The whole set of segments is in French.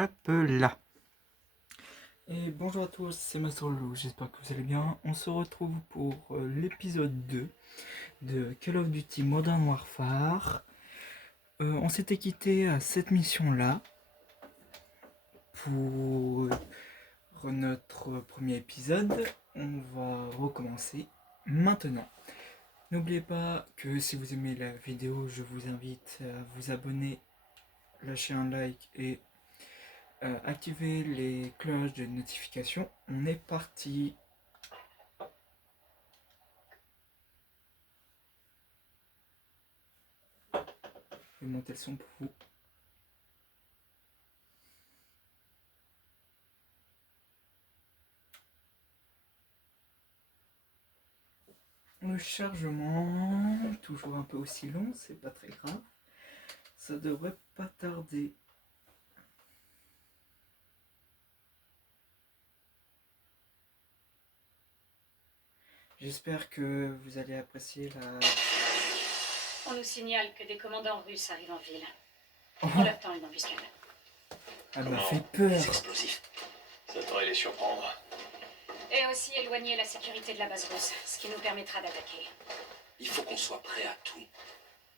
Hop là. Et bonjour à tous, c'est Mastrolou, j'espère que vous allez bien. On se retrouve pour l'épisode 2 de Call of Duty Modern Warfare. On s'était quitté à cette mission-là pour notre premier épisode. On va recommencer maintenant. N'oubliez pas que si vous aimez la vidéo, je vous invite à vous abonner, lâcher un like et activer les cloches de notification. On est parti. Je vais monter le son pour vous. Le chargement, toujours un peu aussi long, c'est pas très grave. Ça devrait pas tarder. J'espère que vous allez apprécier la... On nous signale que des commandants russes arrivent en ville. Oh, On leur tend une embuscade. elle m'a fait peur. Les explosifs. Ça devrait les surprendre. Et aussi éloigner la sécurité de la base russe, ce qui nous permettra d'attaquer. Il faut qu'on soit prêt à tout.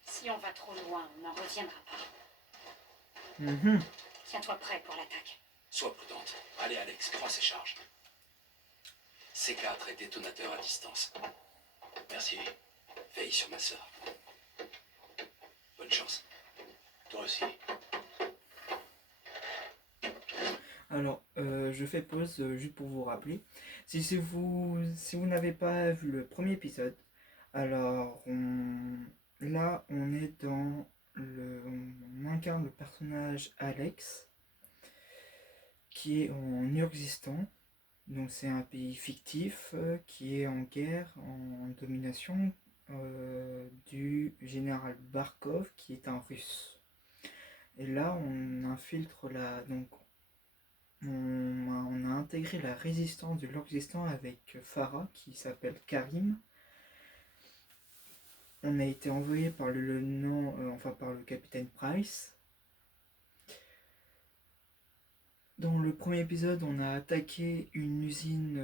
Si on va trop loin, on n'en reviendra pas. Tiens-toi prêt pour l'attaque. Sois prudente. Allez Alex, prends ces charges. C4 est détonateur à distance. Merci. Veille sur ma sœur. Bonne chance. Toi aussi. Alors, je fais pause juste pour vous rappeler. Si vous n'avez pas vu le premier épisode, alors là on est dans on incarne le personnage Alex qui est en Urkzistan. Donc c'est un pays fictif qui est en guerre, en domination du général Barkov qui est un russe. Et là on infiltre donc on a intégré la résistance de l'Urkzistan avec Farah qui s'appelle Karim. On a été envoyé par le lieutenant, par le capitaine Price. Dans le premier épisode, on a attaqué une usine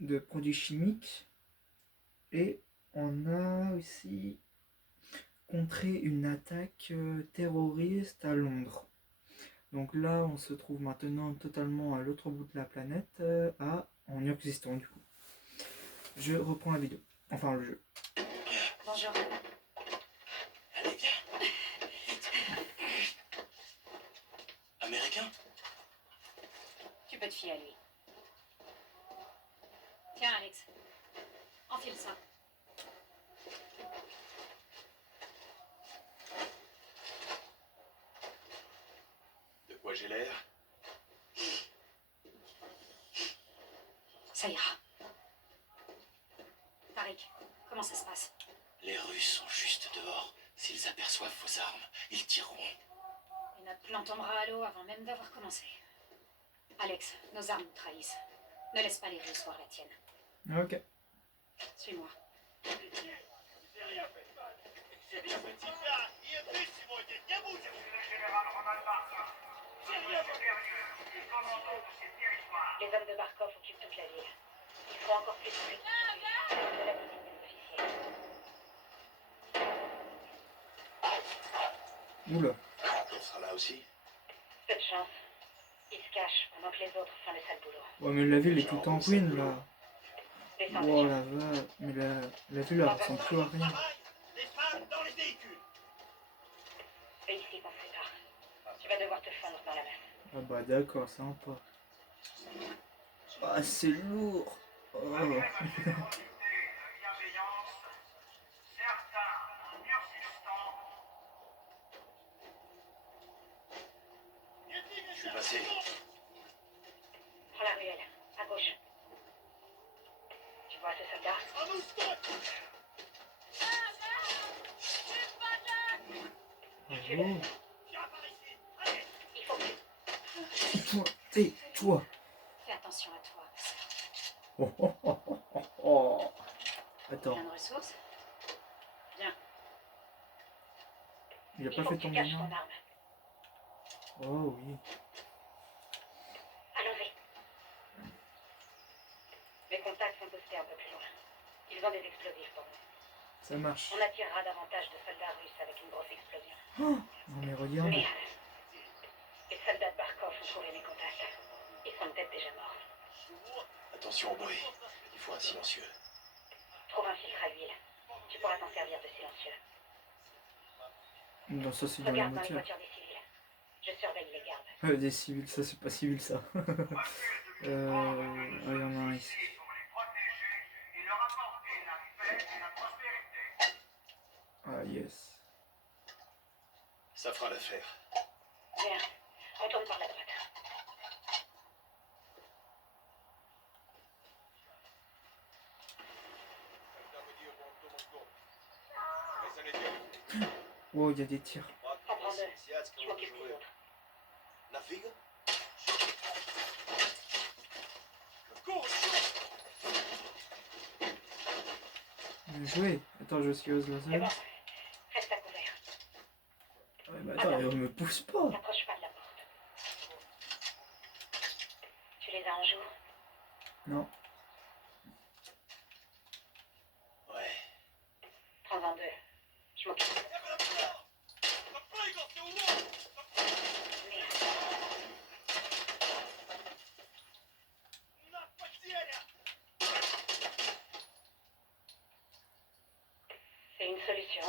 de produits chimiques et on a aussi contré une attaque terroriste à Londres. Donc là, on se trouve maintenant totalement à l'autre bout de la planète, en Urkzistan du coup. Je reprends la vidéo, enfin le jeu. Bonjour. Allez, viens. Vite. Américain? Tu peux te fier à lui. Tiens, Alex. Enfile ça. De quoi j'ai l'air? Ça ira. Tariq, comment ça se passe? Les Russes sont juste dehors. S'ils aperçoivent vos armes, ils tireront. Et notre plan tombera à l'eau avant même d'avoir commencé. Alex, nos armes nous trahissent. Ne laisse pas les Russes voir la tienne. Ok. Suis-moi. Les hommes de Barkov occupent toute la ville. Il faut encore plus de sécurité. De la visite des officiers. Oula. On sera là aussi. Peu de chance. Ils se cachent pendant que les autres font le sale boulot. Ouais, mais la ville est tout en ruine là. Descendez. Oh la vache. Mais la ville elle ressemble plus à rien. Les femmes dans les véhicules. C'est ici qu'on se sépare. Tu vas devoir te fondre dans la masse. Ah bah d'accord, sympa. Ah c'est lourd. Oh. Je suis passé. Prends la ruelle, à gauche. Tu vois ce soldat? Bravo. Il faut que... Tais-toi. Fais attention à toi. Oh, oh, oh, oh, oh, oh. Attends, Plein de ressources. Bien. il a Il pas faut fait que tu tomber caches non. ton arme. Oh oui. Allons-y. Mes contacts sont postés un peu plus loin. Ils ont des explosifs pour nous. Ça marche. On attirera davantage de soldats russes avec une grosse explosion. Oh, non mais regarde. Merde. Les soldats de Barkov ont trouvé mes contacts. Ils sont peut-être déjà morts. Attention au bruit. Il faut un silencieux. Trouve un filtre à huile. Tu pourras t'en servir de silencieux. Non, ça c'est dans la Regarde dans les voiture. voitures des civils. Je surveille les gardes. Des civils, ça c'est pas civil ça. Il y en a un ici. Ah yes. Ça fera l'affaire. Bien. On tourne par la droite. Oh, il y a des tirs. On prend deux. Je m'occupe des autres. Naviga? Bien joué. Attends, je suis ose la C'est zone. bon. Reste à couvert. Ouais, mais attends, elle me pousse pas. T'approches pas de la porte. Tu les as en joue? Non. Ouais. Prends-en deux. Je m'occupe. Merde. C'est une solution.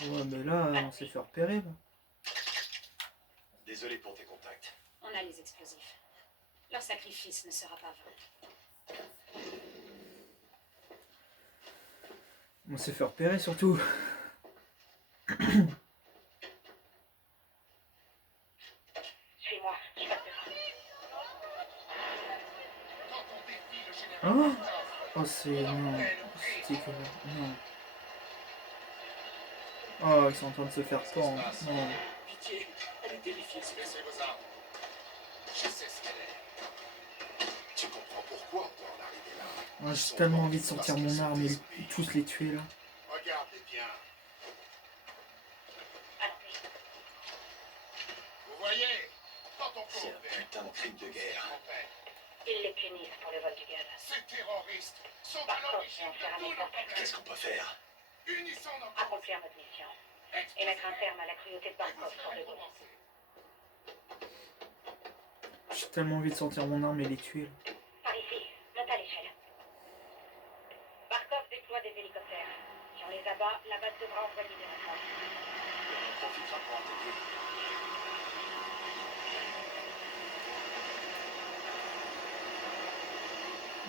Ouais, mais là, on s'est fait repérer là. Désolé pour tes contacts. On a les explosifs. Leur sacrifice ne sera pas vain. On s'est fait repérer surtout. Suis-moi. Je passe devant. Oh, oh c'est... Non. C'est que... Non. Oh, ils sont en train de se faire pendre. Non. Pitié, elle est terrifiée. Laissez vos armes. Je sais ce qu'elle est. Tu comprends pourquoi on doit en arriver là. Moi, j'ai tellement envie de sortir mon arme et tous les tuer là. Regardez bien. Allons-y. Vous voyez, quand on C'est court un putain de crime de guerre. Ils les punissent pour le vol du gaz. Ces terroristes sont à Barkov l'origine vient faire de un tous nos exemple. problèmes. Qu'est-ce qu'on peut faire? Unissons nos forces. Accomplir notre mission. Et mettre un terme à la cruauté de Barkov pour de bon. J'ai tellement envie de sortir mon arme et les tuer là. Par ici, monte à l'échelle. Barkov déploie des hélicoptères. Si on les abat, la base devra envoyer des renforts. On profitera pour attaquer.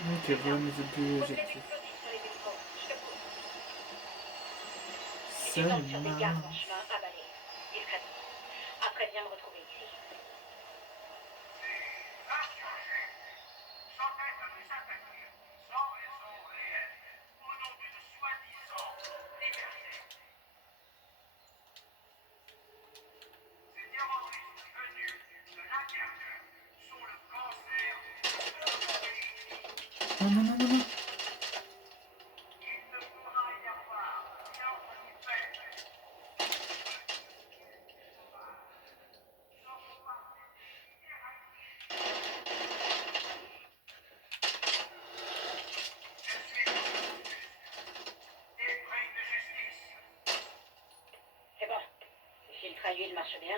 Ok, voilà mes deux Pose des objectifs. explosifs sur les hélicos. Je te pousse. Si Ça tu tombes sur des gardes en marche. chemin, abalez. Discrètement. Après, viens me retrouver ici. Non, non, non, non, non. C'est bon. Le filtre à huile marche bien.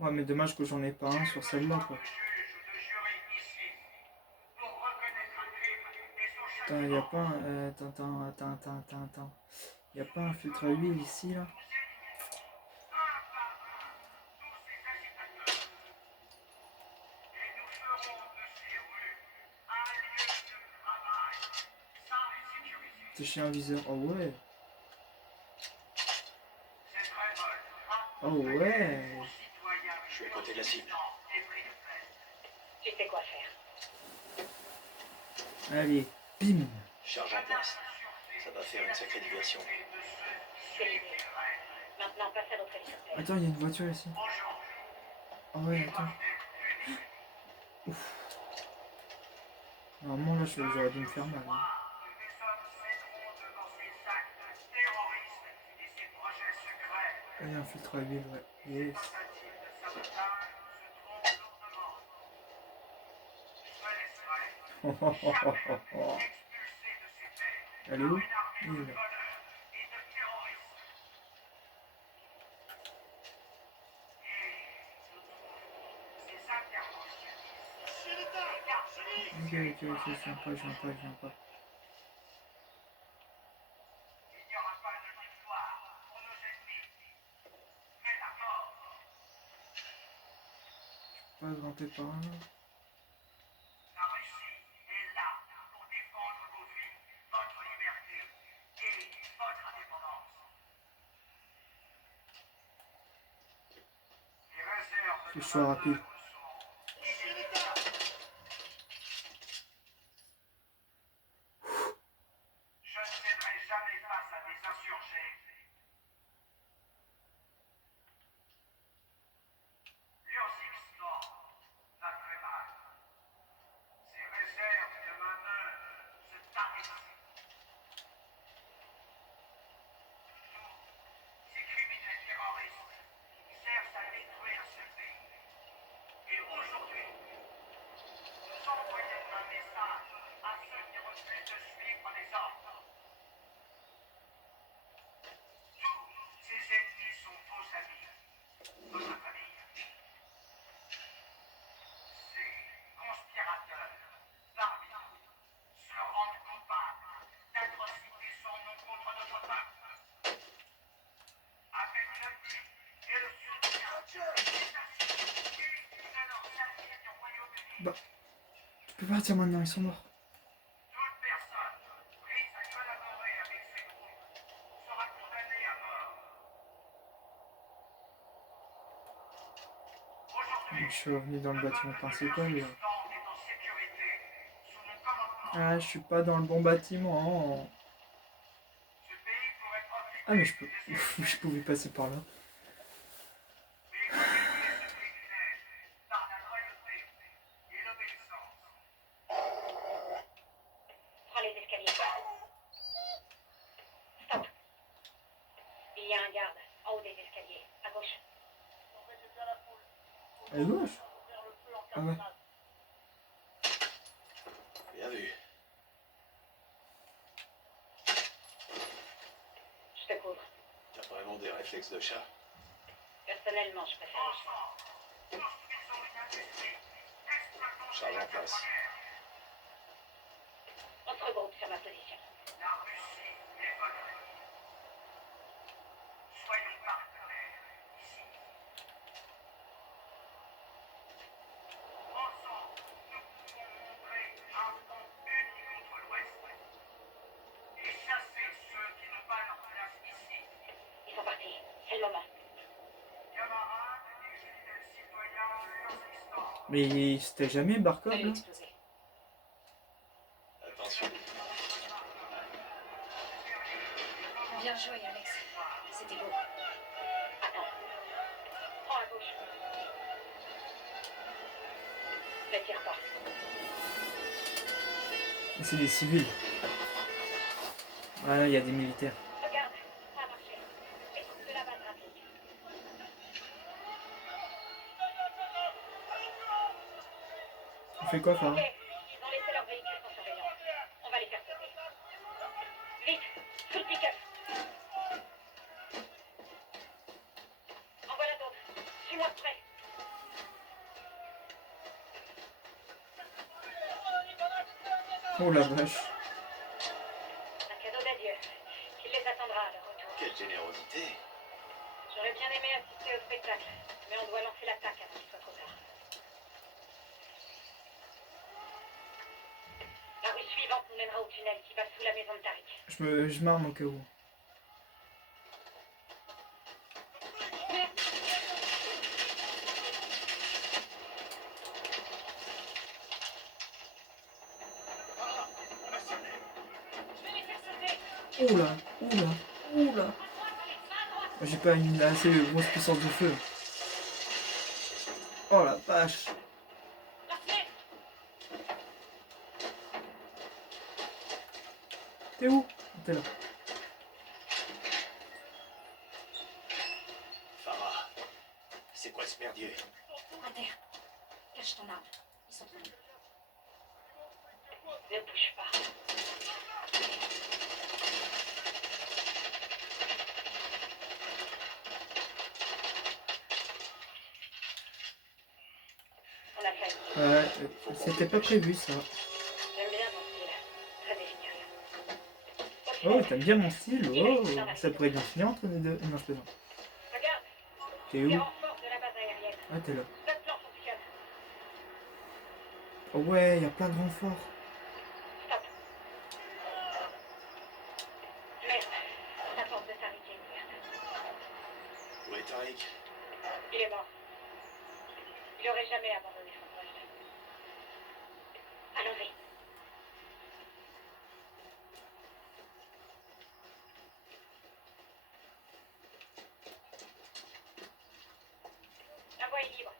Ouais, mais dommage que j'en ai pas un sur celle-là quoi. Attends, y a pas un... attends. Y a pas un filtre à huile ici là? C'est chez un viseur. Oh ouais. Oh ouais. Je suis à côté de la cible. Tu sais quoi faire. Allez, bim. Charge en place. Ça va faire une sacrée diversion. C'est l'idée. Maintenant, passe à l'autre hélicoptère. Attends, il y a une voiture ici. Oh ouais, attends. Ouf. Normalement là, j'aurais dû me faire mal. Hein. Et un filtre à huile, ouais. Yes. Elle est où? Il est là. Ok, je viens pas, je viens pas, je viens pas. Pas grimper par là. Que je sois rapide. Bah, tu peux partir maintenant, ils sont morts. Je suis revenu dans le bâtiment principal. Là. Ah, je suis pas dans le bon bâtiment. Ah, mais je peux. Je pouvais passer par là. Prends les escaliers. Stop. Il y a un garde en haut des escaliers, à gauche. À gauche? Ah ouais. Bien vu. Je te couvre. T'as vraiment des réflexes de chat. Personnellement, je préfère les chats. Charge en place. On se regroupe sur ma position. Ils sont partis. C'est le moment. Mais c'était jamais Barkov Fallait là? l'exploser. Attention. Bien joué, Alex. C'était beau. Attends. Prends à gauche. Ne tire pas. C'est des civils. Ouais, il y a des militaires. Regarde, ça a marché. Écoute de la base rapide. On fait quoi, Farah? Ok, ils ont laissé leur véhicule sans surveillance. On va les faire sauter. Vite, sous le pick-up. En voilà d'autres. Suis-moi de près. Oh la vache. Un cadeau d'adieu. Qui les attendra à leur retour. Quelle générosité. J'aurais bien aimé assister au spectacle, mais on doit lancer l'attaque avant qu'il soit trop tard. La rue suivante nous mènera au tunnel qui va sous la maison de Tariq. Je m'arme au cas où. Je vais les faire sauter. Oula, oula, oula. J'ai pas une assez grosse puissance de feu. Oh la vache. T'es où? T'es là. C'est quoi ce merdier? À terre. Cache ton arme. Ils sont trop nuls. Ne bouge pas. On a fait. C'était pas prévu ça. J'aime bien ton style. Très efficace. Oh, t'aimes bien mon style? Oh, ça pourrait bien finir entre nous deux. Non, je plaisante. Regarde, T'es les où? renforts de la base aérienne. Ah, t'es là. Notre plan fonctionne. Oh ouais, y a plein de renforts. Stop. Merde. La porte de Tariq est ouverte. Où est Tariq? Il est mort. Il aurait jamais abandonné son poste. Allons-y. La voie est libre.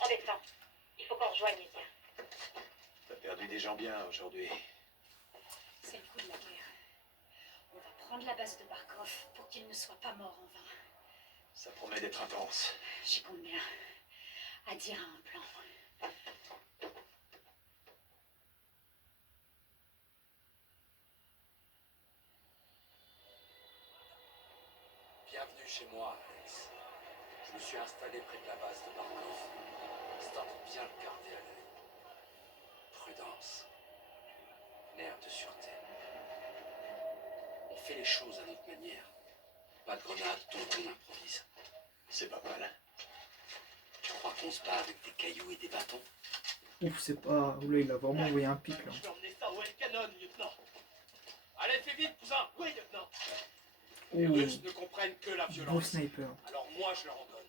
On descend. Il faut qu'on rejoigne les tiens. T'as perdu des gens bien aujourd'hui. C'est le coup de la guerre. On va prendre la base de Barkov pour qu'il ne soit pas mort en vain. Ça promet d'être intense. J'y compte bien. Adir a un plan. Bienvenue chez moi, Alex. Je me suis installé près de la base de Barkov. Histoire de bien le garder à l'œil. Prudence. Nerf de sûreté. On fait les choses à notre manière. Pas de grenade, donc on improvise. C'est pas mal. Tu crois qu'on se bat avec des cailloux et des bâtons? Ouf, c'est pas. Oula, il a vraiment envoyé un pic là. Je vais emmener ça où est le canon, lieutenant. Allez, fais vite, cousin. Oui, lieutenant. Les Oh, Russes ne comprennent que la beau violence. sniper. Alors moi, je leur en donne.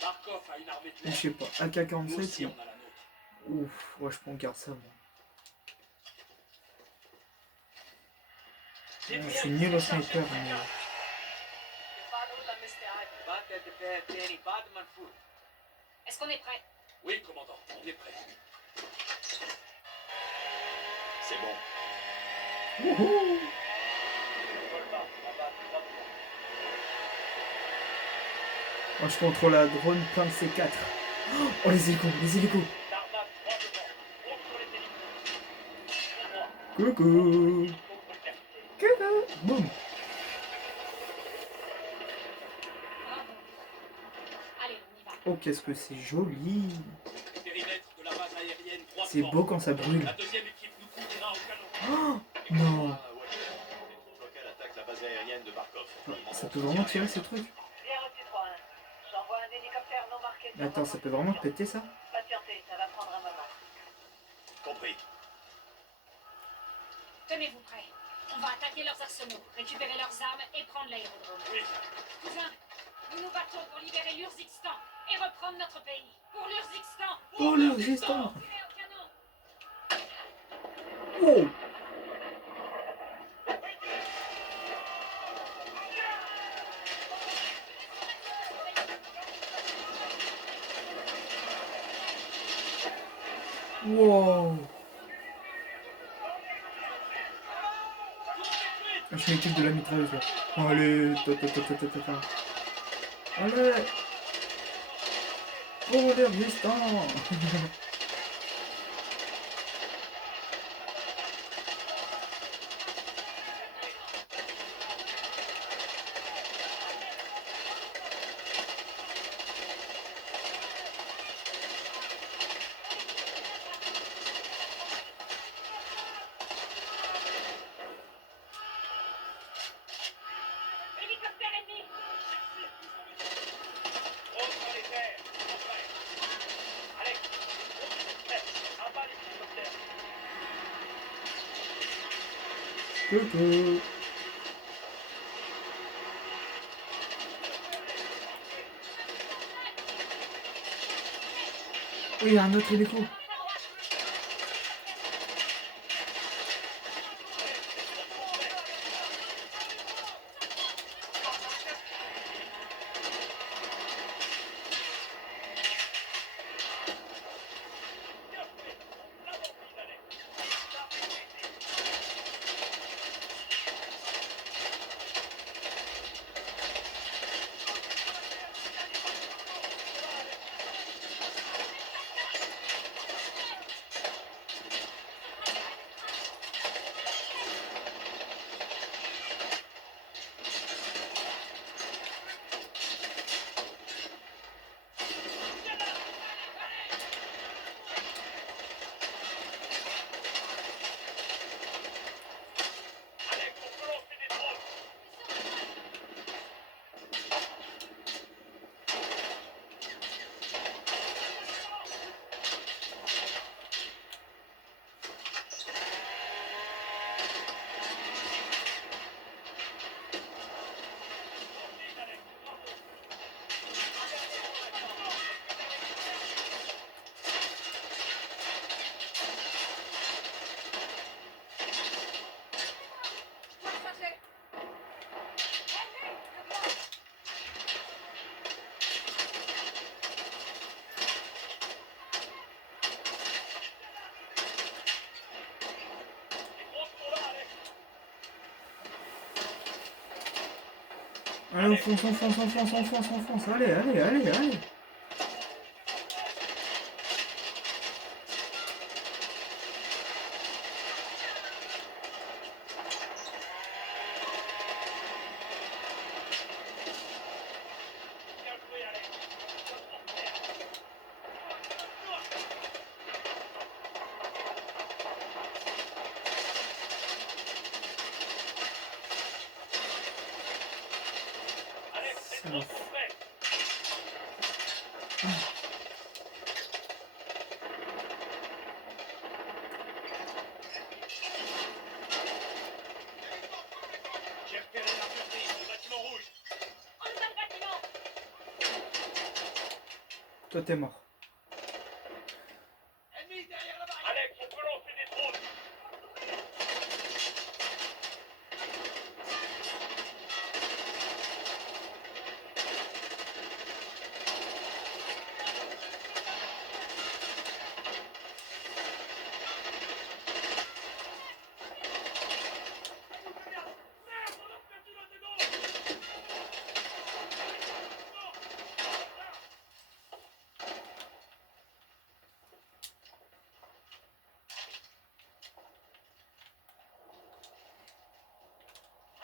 Barkov a une armée de Je l'air. sais pas, Nous AK-47, aussi, c'est. on a la nôtre. Ouf, ouais, je peux en garder ça, moi. Je suis nul au sniper, mais. Est-ce qu'on est prêt? Oui, commandant, on est prêt. C'est bon. Wouhou! Moi, je contrôle la drone plein de C4. Oh, les hélicos, les hélicos! Coucou! Coucou! Boum! Bravo. Allez, on y va. Oh, qu'est-ce que c'est joli! Périmètre de la base aérienne, droit C'est devant. beau quand ça brûle. La deuxième équipe nous couvrira au canon. Oh, non! Ah, ouais. Les troupes locales attaquent la base aérienne de Barkov. Ça peut vraiment tirer ces trucs? Bien reçu 3-1. J'envoie un hélicoptère non marqué. Mais attends, ça peut vraiment péter ça? Patientez, ça va prendre un moment. Compris. Tenez-vous prêts. On va attaquer leurs arsenaux, récupérer leurs armes et prendre l'aérodrome. Oui, Cousin, nous nous battons pour libérer l'Urzikistan et reprendre notre pays. Pour l'Urzikistan. Oh, le résistant! Tirez au canon. Oh! Wow! Je m'équipe de la mitrailleuse là. Allez, allez! Oh, les résistants! Hélicoptère ennemi. drone sur les airs. En prêt. Alex, prêt. En bas les hélicoptères. Coucou! Oui, il y a un autre hélico. Allez, on fonce, on fonce, on fonce, on fonce, on fonce. Allez, allez, allez, allez. Ça va. J'ai repéré l'armurerie, le bâtiment rouge. En bas le bâtiment. Toi, t'es mort. Ennemi derrière la barrière. Alex, on peut lancer des drones.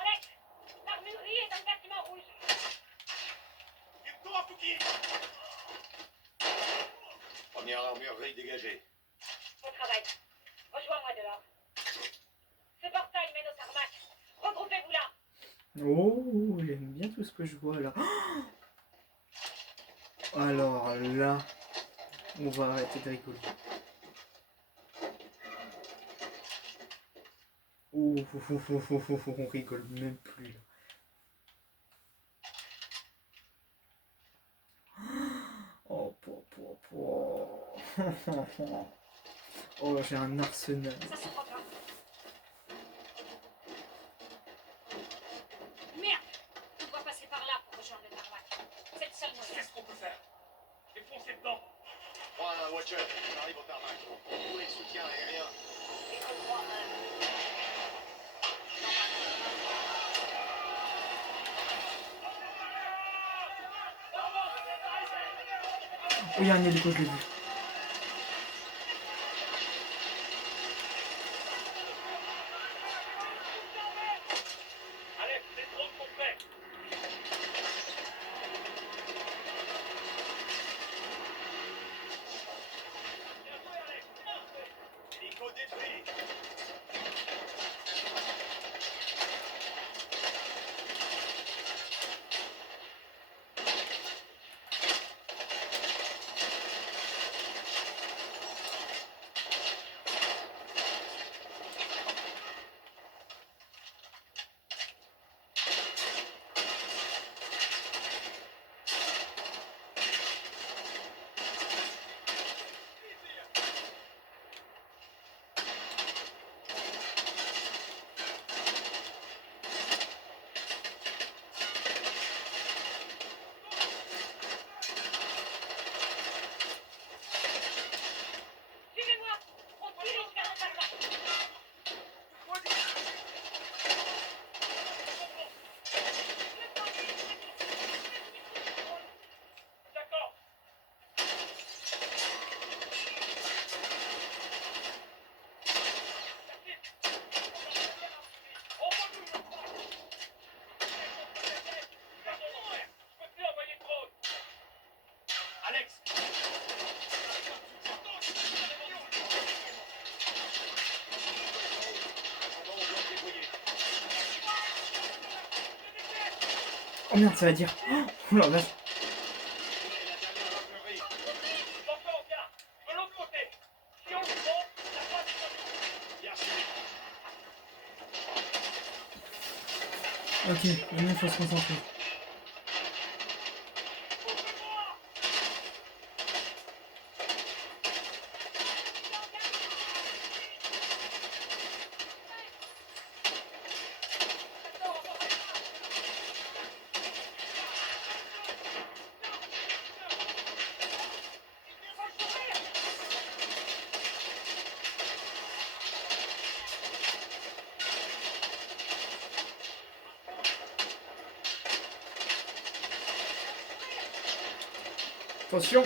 Alex, l'armurerie est dans le bâtiment rouge. Victor Fouki. Première armurerie dégagée. Bon travail. Rejoins-moi dehors. Ce portail mène au tarmac. Regroupez-vous là. Oh, j'aime bien tout ce que je vois là. Alors là, on va arrêter de rigoler. Oh, on rigole même plus là. Oh, oh, j'ai un arsenal. Ça s'ouvre pas. Merde! On doit passer par là pour rejoindre le tarmac. C'est le seul moyen. Qu'est-ce qu'on peut faire? Et foncer dedans. Prends un Watcher, on arrive au tarmac. Où est le soutien aérien? Écho 3-1. Oh, il y a un hélico, je l'ai vu. Alex, les drones sont prêts. Bien joué, Alex. Hélico détruit. Suivez-moi. On se dirige vers le tarmac. D'accord. Je peux plus envoyer de drone. Alex. On doit se débrouiller. Oh merde, ça va dire. Oh la vache. C'est la dernière armurerie. J'entends bien. De l'autre côté. Si on le prend, la place est à Bien sûr. Ok, maintenant il faut se concentrer. Attention.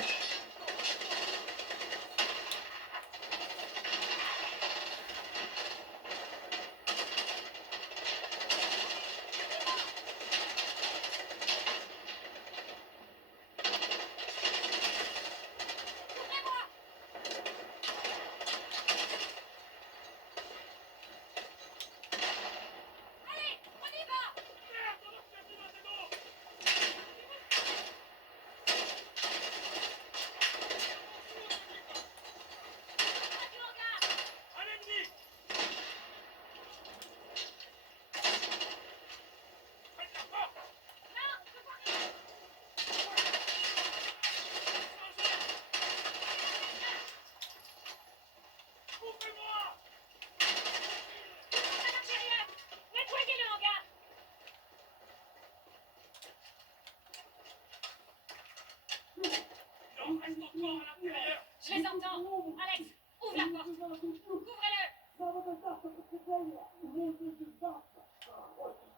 Nettoyez le hangar. Je les entends. Alex, ouvre la porte. Couvrez-le.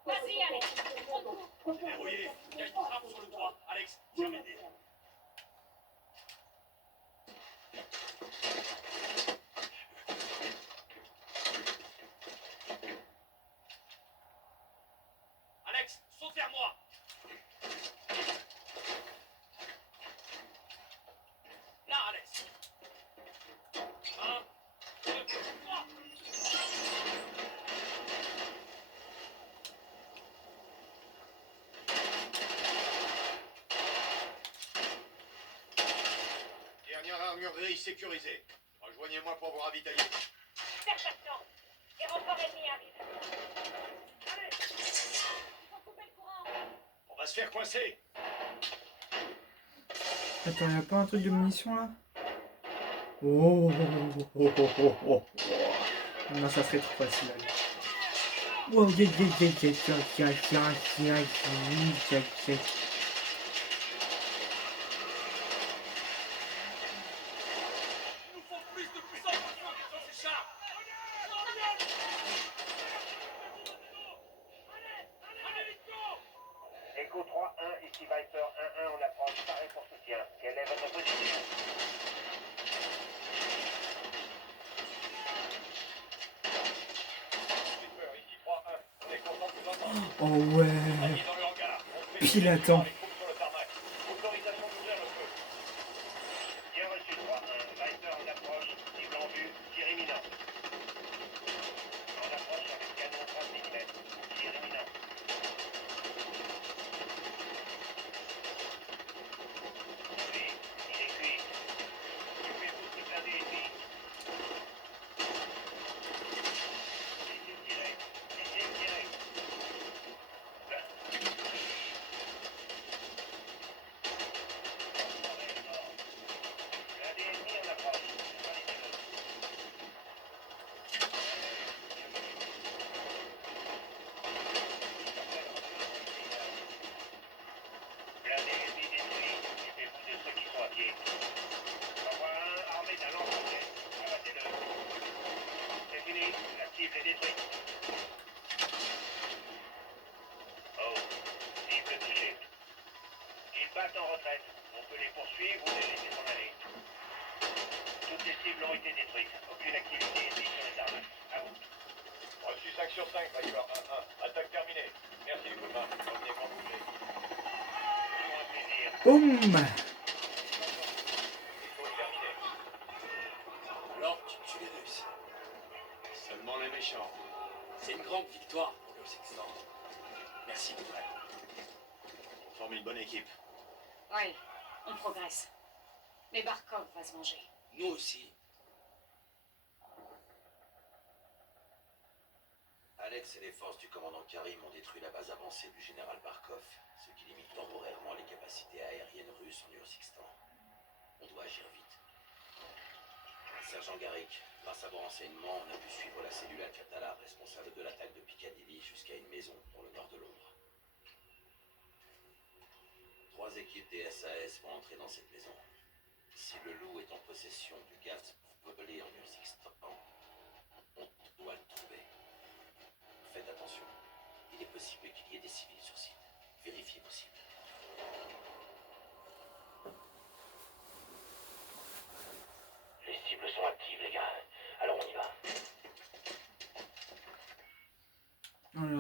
Vas-y, Alex. On court. Verrouillé. Il y a une trappe sur le toit. Alex, viens m'aider. Alex, saute vers moi. Là, Alex. 1, 2, 3. Dernière armurerie sécurisée. Rejoignez-moi pour vous ravitailler. Serre pas de temps. Les renforts ennemis arrivent. Allez. Il faut couper le courant. On va se faire coincer. Attends, y'a pas un truc de munitions là? Oh, oh, oh, oh, oh, oh. Non, ça serait trop facile. Allez. Wow, Il nous faut plus de puissance dans ces chars. Echo 3-1, ici Viper 1-1, on approche, paré pour soutien. Quelle est votre position? Viper, ici 3-1, on est content de vous entendre. Oh ouais. Alliés dans le hangar, on fait Pile à temps. les troupes sur le tarmac. Autorisation d'ouvrir le feu. Bien reçu 3-1, Viper en approche, cible en vue, tir imminent. En approche avec canon 30 mm, tir imminent. Oui, il est cuit. Occupez-vous de blindé ennemi. Missile direct, missile direct. Blindé ennemi en approche, validez-le. Blindé ennemi détruit, occupez-vous de ceux qui sont à pied. J'en vois un armé d'un lance-roquette. Abattez-le. C'est fini, la cible est détruite. Oh, cible touchée. Ils battent en retraite. On peut les poursuivre ou les laisser s'en aller. Toutes les cibles ont été détruites. Aucune activité ennemie sur les armes. À vous. Reçu 5 sur 5, Viper 1-1. Attaque terminée. Merci du coup de main. Revenez quand vous voulez. Toujours un plaisir. Boum. Echo terminé. Alors, tu les réussis. Seulement les méchants. C'est une grande victoire pour le Sextant. Merci, mon frère. On forme une bonne équipe. Oui, on progresse. Mais Barkov va se venger. Nous aussi. Alex et les forces du commandant Karim ont détruit la base avancée du général Barkov, ce qui limite temporairement les capacités aériennes russes en Urzikstan. On doit agir vite. Sergent Garrick, grâce à vos renseignements, on a pu suivre la cellule Al-Qatala responsable de l'attaque de Piccadilly jusqu'à une maison dans le nord de Londres. 3 équipes des SAS vont entrer dans cette maison. Si le loup est en possession du gaz volé en Urzikstan, on doit le trouver. Faites attention. Il est possible qu'il y ait des civils sur site. Vérifiez vos cibles.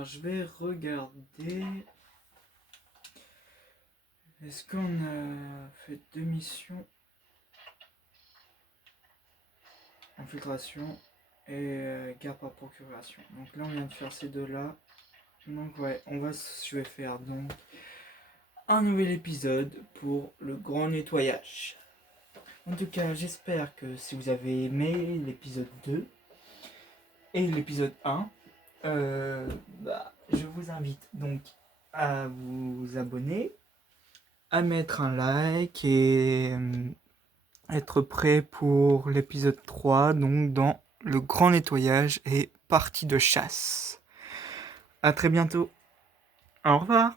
je vais regarder. Est-ce qu'on a fait 2 missions? Infiltration et guerre par procuration. Donc là, on vient de faire ces deux-là. Donc ouais, je vais faire donc un nouvel épisode pour le grand nettoyage. En tout cas, j'espère que si vous avez aimé l'épisode 2 et l'épisode 1, je vous invite donc à vous abonner, à mettre un like et être prêt pour l'épisode 3, donc dans le grand nettoyage et partie de chasse. À très bientôt. Au revoir.